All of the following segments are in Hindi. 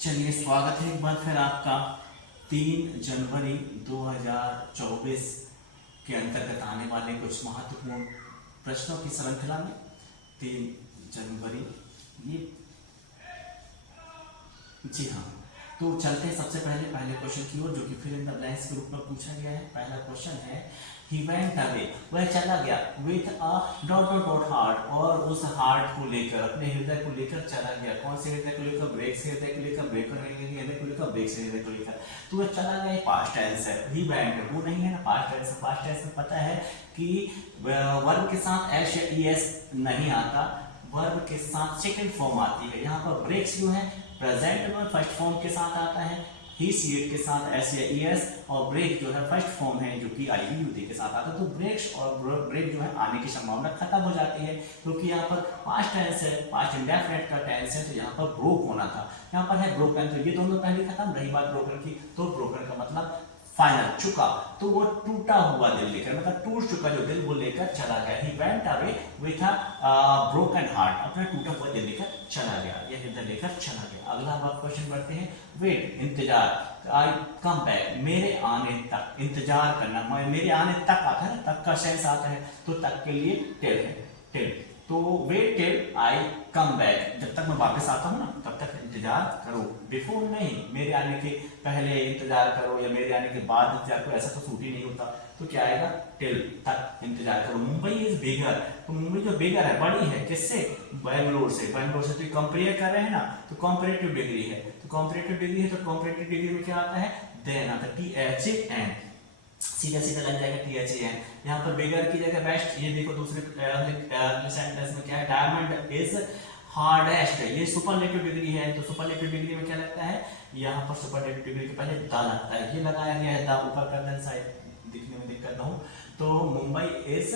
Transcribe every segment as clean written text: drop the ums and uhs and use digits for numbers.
चलिए, स्वागत है एक बार फिर आपका 3 जनवरी 2024 के अंतर्गत आने वाले कुछ महत्वपूर्ण प्रश्नों की श्रृंखला में। 3 जनवरी ये जी हाँ, तो चलते हैं सबसे पहले क्वेश्चन की ओर, जो कि फिल इन द ब्लैंक्स के रूप में पूछा गया है। पहला क्वेश्चन है, ही वेंट अवे, वह चला गया, with a dot dot dot heart, और उस हार्ट को लेकर, अपने हृदय को लेकर चला गया। कौन से हृदय को लेकर? ब्रेक से हृदय को लेकर, ब्रेक हृदय को लेकर, ब्रेक से हृदय को लेकर। तो वह चला गया, पास्ट टेंस है। ही वेंट वो नहीं है ना, पास्ट टेंस है। पास्ट टेंस में पता है कि वर्ब के साथ एस या ईएस नहीं आता, वर्ब के साथ सेकंड फॉर्म आती है। यहाँ पर ब्रेक्स जो है प्रेजेंट में फर्स्ट फॉर्म के साथ आता है, ही सी इट के साथ एस या ईएस, और ब्रेक जो है फर्स्ट फॉर्म है जो कि आई यूटी के साथ आता है। तो ब्रेक्स और ब्रेक जो है आने की संभावना खत्म हो जाती है, क्योंकि यहाँ पर पास्ट टेंस है, पास्ट इंडेफिनिट का टेंस है, तो यहाँ पर ब्रोक होना था, यहाँ पर है ब्रोकन। तो ये दोनों पहले खत्म। रही बात ब्रोकन की, तो ब्रोकन का मतलब फाइनल, चुका। तो वो टूटा हुआ दिल लेकर, मतलब टूट चुका जो दिल, वो लेकर चला गया। He went away with a broken heart, अपना टूटा हुआ दिल लेकर चला गया, या हृदय लेकर चला गया। अगला हम क्वेश्चन बढ़ते हैं। वेट, इंतजार, आई कम बैक, मेरे आने तक, इंतजार करना, मेरे आने तक आता है ना, तक का सेंस आता है, तो तक के लिए टिल है, टिल। तो wait till I come back, जब तक मैं वापस आता हूँ ना, तब तक इंतजार करो। बिफोर नहीं, मेरे आने के पहले इंतजार करो या मेरे आने के बाद इंतजार करो, ऐसा तो सूट ही नहीं होता। तो क्या आएगा? टिल, तक इंतजार करो। मुंबई इज बिगर, तो मुंबई जो बिगर है, बड़ी है, किससे? बैंगलोर से। बैंगलोर से तो कंपेयर कर रहे हैं ना, तो कॉम्परेटिव डिग्री है, तो कॉम्परेटिव डिग्री है, तो कॉम्परेटिव डिग्री में क्या आता है? देन आता है, THAN, सीधा सीधा लग जाएगा THAN। यहाँ पर बिगर की जगह बेस्ट। ये देखो दूसरे सेंटेंस में क्या है? डायमंड इज हार्डेस्ट, ये सुपरलेटिव डिग्री है, तो सुपरलेटिव डिग्री में क्या लगता है? यहाँ पर सुपरलेटिव डिग्री के पहले द लगता है, ये लगाया गया है द, ऊपर प्रेजेंट साइड दिखने में दिक्कत ना हो। तो मुंबई इज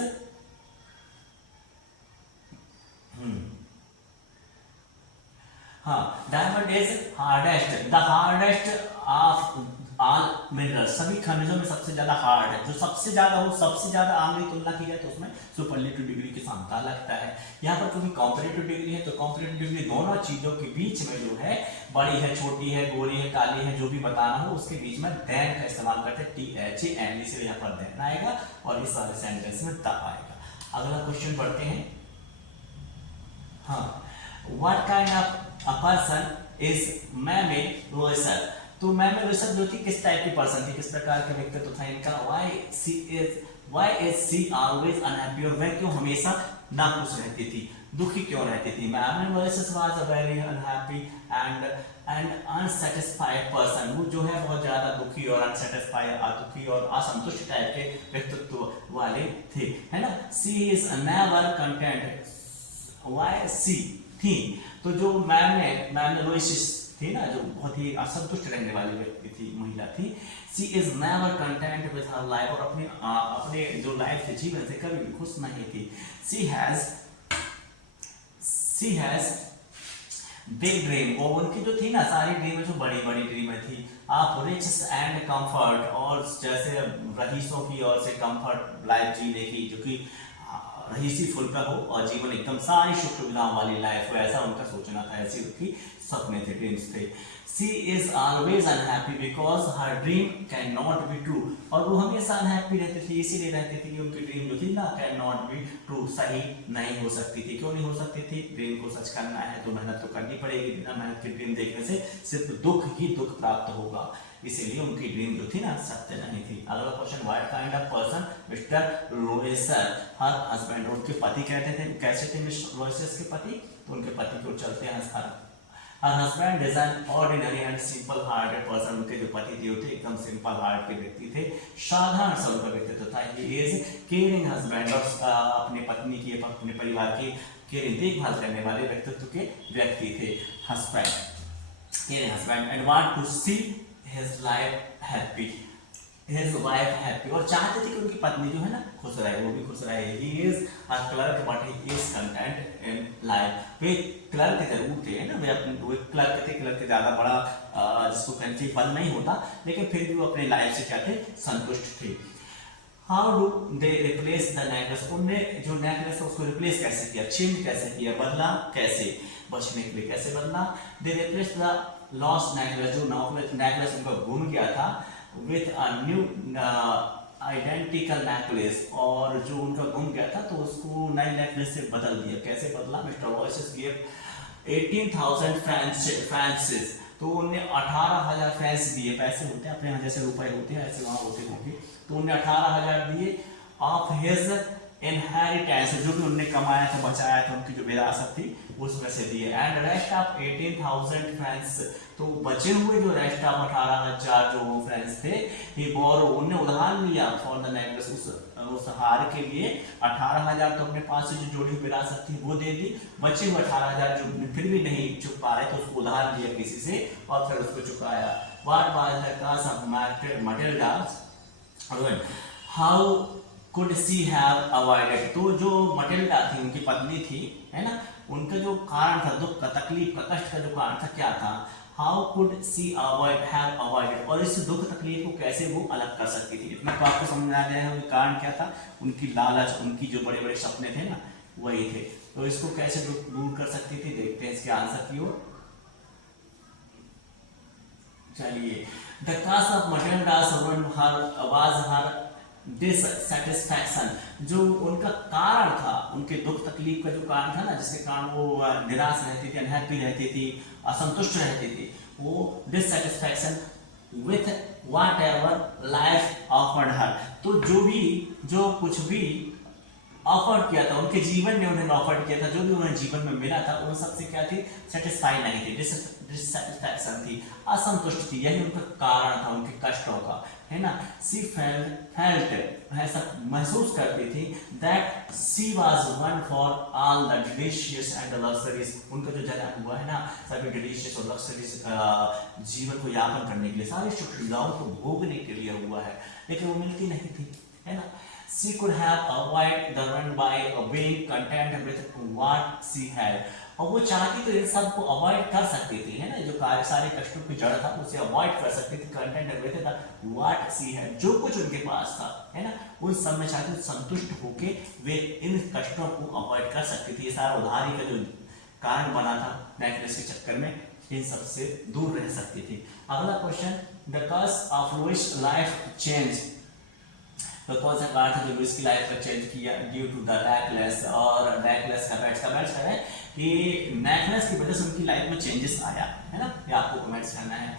हाँ, diamond is hardest, the hardest of all minerals, सभी खनिजों में सबसे ज्यादा हार्ड है। जो सबसे ज्यादा हो, सबसे ज्यादा आम की तुलना की जाए तो उसमें सुपरलेटिव डिग्री के साथ दा लगता है। यहाँ पर क्योंकि कॉम्परेटिव डिग्री है, तो कॉम्परेटिव डिग्री दोनों चीजों के बीच में जो है, बड़ी है, छोटी है, गोरी है, काली है, जो भी बताना हो उसके बीच में देन का इस्तेमाल करते हैं, THAN, इसलिए यहाँ पर देन आएगा और इस वाले सेंटेंस में द आएगा। अगला क्वेश्चन बढ़ते हैं। हाँ, what kind of a person is Mme Loisel, तो मैमे लोएसर जो थी किस टाइप की पर्सन थी, किस प्रकार के व्यक्तित्व था इनका? Why is she always unhappy, और वह क्यों हमेशा नाखुश रहती थी, दुखी क्यों रहती थी? Mme Loisel was a very unhappy and unsatisfied person, वो जो है बहुत ज्यादा दुखी और अनसैटिस्फाइड, दुखी और असंतुष्ट टाइप के व्यक्तित्व वाले थे, है ना। She is never content, why she थी, तो जो मैम लोइसिस थी ना, जो बहुत ही असंतुष्ट रहने वाली व्यक्ति थी, महिला थी। She is never content with her life, और अपने जो लाइफ थे, जीवन से कभी भी खुश नहीं थी। सी हैज बिग ड्रीम, और उनकी जो थी ना सारी ड्रीमें, जो बड़ी बड़ी ड्रीमें थी, आप रिच एंड कंफर्ट, और जैसे रईसों की ओर से कंफर्ट लाइफ जीने की, जो कि रईसी फुल्का हो और जीवन एकदम सारी सुख सुविधाओं वाली लाइफ हो, ऐसा उनका सोचना था, ऐसी उनकी सपने थे, ड्रीम्स थे। She is always unhappy because her dream can not be true, और वो हमेशा अनहैप्पी रहती थी, इसीलिए रहती थी कि उनकी ड्रीम जो थी ना, कैन नॉट बी ट्रू, सही नहीं हो सकती थी। क्यों नहीं हो सकती थी? ड्रीम को सच करना है तो मेहनत तो करनी पड़ेगी, बिना मेहनत की ड्रीम देखने से सिर्फ दुख ही दुख प्राप्त होगा, इसीलिए उनकी ड्रीम जो थी ना, सत्य नहीं थी। अगला question, what kind of person Mr Loisel her husband, उनके पति कहते थे, कैसे थे मिस्टर लोएसर के पति? तो उनके पति को चलते हैं her husband is an ordinary and simple hearted person, उनके जो पति थे वो थे एकदम सिंपल हार्ट के व्यक्ति थे, साधारण सा उनका व्यक्तित्व था। ही इज केयरिंग हस्बैंड, और अपने पत्नी की, अपने परिवार की केयरिंग, देखभाल करने वाले व्यक्तित्व के व्यक्ति थे husband, caring husband, and want to see his life happy, his wife happy, और चाहते थे कि उनकी पत्नी जो है ना खुश रहे, वो भी खुश रहे। He is a clerk but he is content in life, way clerk जरूर थे, है ना, वे क्लर्क थे, क्लर्क ज्यादा बड़ा जिसको कहते पद नहीं होता, लेकिन फिर भी वो अपने लाइफ से क्या थे? संतुष्ट थे। How do they replace the necklace, उनने जो नेकलेस है उसको रिप्लेस कैसे किया, चेंज कैसे किया, बदला कैसे, बचने के लिए कैसे बदला? दे रिप्लेस द लॉस्ट नेकलेस, जो नेकलेस उनका गुम गया था, with a new identical necklace, और जो उनका गुम गया था तो उसको नए नेकलेस से बदल दिया। कैसे बदला? मिस्टर अलोयसियस गिव 18,000 फ्रांसेस, तो उन्हें 18,000 फ्रांस दिए। पैसे होते हैं अपने यहाँ जैसे रुपए होते हैं ऐसे वहां होते होंगे, तो उन्हें 18,000 दिए ऑफ हिज इनहेरिटेंस, जो भी उन्होंने कमाया था बचाया था उनकी जो विरासत थी उसमें से दिए। एंड रेस्ट ऑफ 18,000 फ्रांस, तो बचे हुए जो रेस्ट ऑफ 18,000 जो फ्रांस थे, ये बोरो उन्हें उधार लिया फॉर द नेकलेस, उस हार के लिए 18,000 तो अपने पास से जो जोड़ी विरासत थी वो दे दी, बचे हुए 18,000 जो फिर भी नहीं चुक पा रहे तो उसको उधार लिया किसी से और फिर उसको चुकाया। What was the cause of Matilda, how could see have avoided, तो जो मटिल्डा थी उनकी पत्नी थी, है ना, उनका जो कारण था दुख का, तकलीफ का, कष्ट का जो कारण था क्या था? How could see avoid have avoided, और इस दुख तकलीफ को कैसे वो अलग कर सकती थी। इतना तो आपको समझ आ गया है कारण क्या था? उनकी लालच, उनकी जो बड़े बड़े सपने थे ना वही थे, तो इसको कैसे दूर कर सकती थी, देखते हैं इसके आंसर की ओर। चलिए, the cause of Mathilde's ruin was her dissatisfaction, जो उनका कारण था, उनके दुख तकलीफ का जो कारण था ना, जिसके कारण वो निराश रहती थी, अनहैप्पी रहती थी, असंतुष्ट रहती थी, वो dissatisfaction with whatever life offered her, तो जो कुछ भी ऑफर किया था उनके जीवन में, उन्होंने ऑफर किया था, जो भी उन्हें जीवन में मिला था उन सबसे क्या थी? सेटिस्फाई नहीं थी, डिससेटिस्फैक्शन थी, असंतुष्ट थी, यही उनका कारण था उनके कष्टों का, है ना। सी फेल्ट ऐसा महसूस करती थी that she was one for all the delicious and luxuries, उनका जो जन्म हुआ है ना सभी डिलीशियस और लग्जरीज जीवन को यापन करने के लिए, सारी सुख सुविधाओं को भोगने के लिए हुआ है, लेकिन वो मिलती नहीं थी, है ना। She could have avoided the run by being content with what she had, और वो चाहती तो इन सब को अवॉइड कर सकती थी, है ना, जो सारे कष्टों की जड़ था उसे अवॉइड कर सकती थी, content with the what she had, जो कुछ उनके पास था, है ना, उन सब में चाहती संतुष्ट होके वे इन कष्टों को अवॉइड कर सकती थी। ये सारा उधारी का जो कारण बना था नेकलेस के चक्कर में, इन सब से दूर रह सकती थी। अगला question, the cause of Louis life change, तो कौन सा कारण था जो लुइस की लाइफ का चेंज किया? ड्यू टू द नेकलेस, और नेकलेस का बैच है कि नेकलेस की वजह से उनकी लाइफ में चेंजेस आया, है ना, ये आपको कमेंट्स करना है।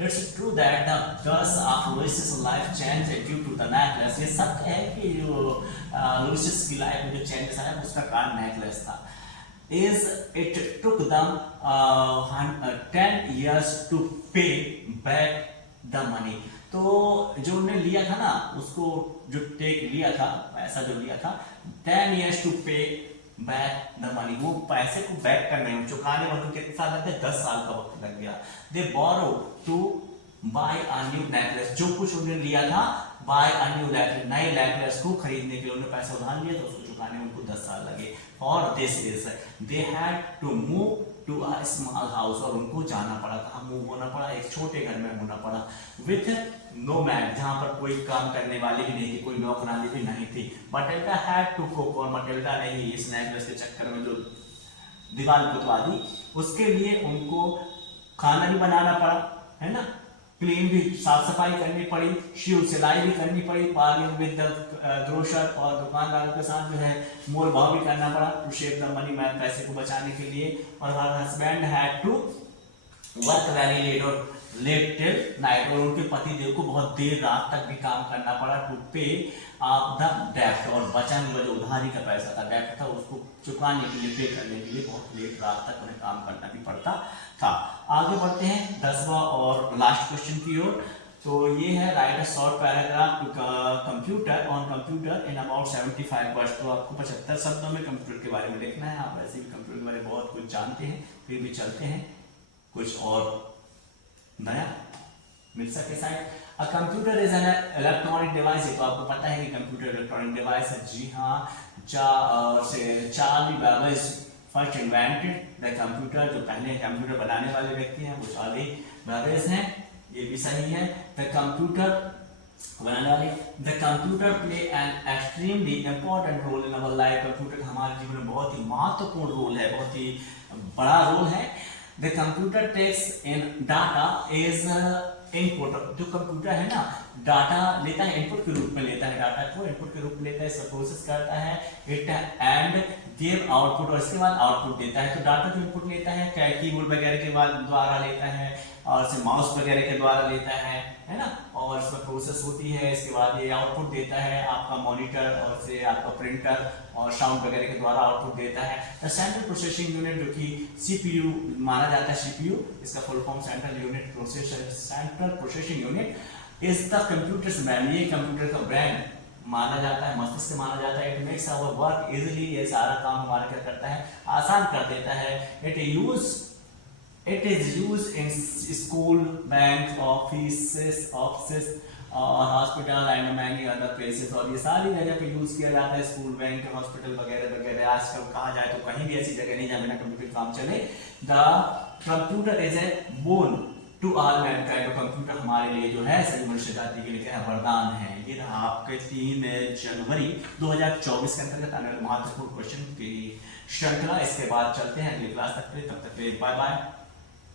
It's true that the cause of Louis life change due to the necklace, ये सत्य है कि जो लुइस की लाइफ में जो चेंजेस आया उसका कारण नेकलेस था। Is it took them 10 years to pay back the money, तो जो उन्होंने लिया था ना उसको, जो टेक लिया था, पैसा जो लिया था, 10 years to pay back the money, वो पैसे को बैक करने में, चुकाने में उनको कितने साल लगते? 10 साल का वक्त लग गया। They borrow to buy a new necklace, जो कुछ उन्होंने लिया था buy a new necklace, नए नेकलेस को खरीदने के लिए उन्होंने पैसा उधार लिया तो उसको चुकाने में उनको 10 साल लगे। और this is they had to move to a small house, और उनको जाना पड़ा था, मूव होना पड़ा, एक छोटे घर में होना पड़ा, विथ नो मैन, जहां पर कोई काम करने वाले भी नहीं थी, कोई नौकरानी भी नहीं थी। मटिल्डा हैड टू कुक, और मटिल्डा ने ही इस नेकलेस के चक्कर में जो दीवार पुतवा दी उसके लिए उनको खाना भी बनाना पड़ा, है ना, क्लीन भी, साफ सफाई करनी पड़ी, शूज सिलाई भी करनी पड़ी, बार्गेन विद द ग्रोसर, और दुकानदारों के साथ जो है मोल भाव भी करना पड़ा, to shave the money man, पैसे को बचाने के लिए। और हर husband had to work very late, और लेट टिल नाइट, और उनके पति देव को बहुत देर रात तक भी काम करना पड़ा, टू पे द डेब्ट, और बचा हुआ जो उधारी का पैसा था, डेब्ट था, उसको चुकाने के लिए, पे करने के लिए बहुत लेट रात तक उन्हें काम करना भी पड़ता था। आगे बढ़ते हैं 10वां और लास्ट क्वेश्चन की ओर। तो ये है write a short paragraph to computer on computer in about 75 words, तो आपको 75 शब्दों में कंप्यूटर के बारे में लिखना है। आप वैसे भी कंप्यूटर के बारे में बहुत कुछ जानते हैं, फिर भी चलते हैं कुछ और नया मिल सके शायद। A computer is an electronic device, तो आपको पता है कि कंप्यूटर इलेक्ट्रॉनिक डिवाइस है। जी हाँ, Charlie Babbage first invented the computer, जो पहले कंप्यूटर बनाने वाले व्यक्ति हैं वो चार्ली बेबेज हैं, ये भी सही है। द कंप्यूटर बनाने वाले, the computer play an extremely important role in our life, computer हमारे जीवन में बहुत ही महत्वपूर्ण रोल है, बहुत ही बड़ा रोल है। The computer takes in data is input. जो कंप्यूटर है ना, डाटा लेता है, इनपुट के रूप में लेता है, डाटा को इनपुट के रूप में लेता है, इसका प्रोसेस करता है इट एंड गिव आउटपुट, और इसके बाद आउटपुट देता है। तो डाटा जो इनपुट लेता है क्या कीबोर्ड वगैरह के बाद द्वारा लेता है, और से माउस वगैरह के द्वारा लेता है ना, और इसमें प्रोसेस होती है, इसके बाद ये आउटपुट देता है आपका मॉनिटर और से आपका प्रिंटर और साउंड वगैरह के द्वारा आउटपुट देता है। द सेंट्रल प्रोसेसिंग यूनिट जो कि सीपीयू माना जाता है, सीपीयू इसका full form central unit processor, central processing unit is the computer's brain, ये कंप्यूटर का ब्रेन माना जाता है, मस्तिष्क माना जाता है। It makes our work easily, ये सारा काम हमारा क्या करता है, आसान कर देता है। It is used in school, banks, offices और hospital and many other places, और ये सारी जगह पे यूज किया जाता है, स्कूल, बैंक, हॉस्पिटल वगैरह वगैरह। आजकल कहा जाए तो कहीं भी ऐसी जगह नहीं जहाँ बिना कंप्यूटर काम चले। The computer is a boon to all mankind, computer हमारे लिए जो है सभी मनुष्य जाति के लिए क्या है, वरदान है। ये रहा आपके 3 जनवरी 2024 के अंतर्गत आने वाले महत्वपूर्ण क्वेश्चन की श्रृंखला। इसके बाद चलते हैं अगली क्लास तक के लिए, तब तक के लिए bye bye,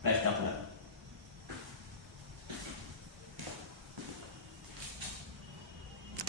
best of luck.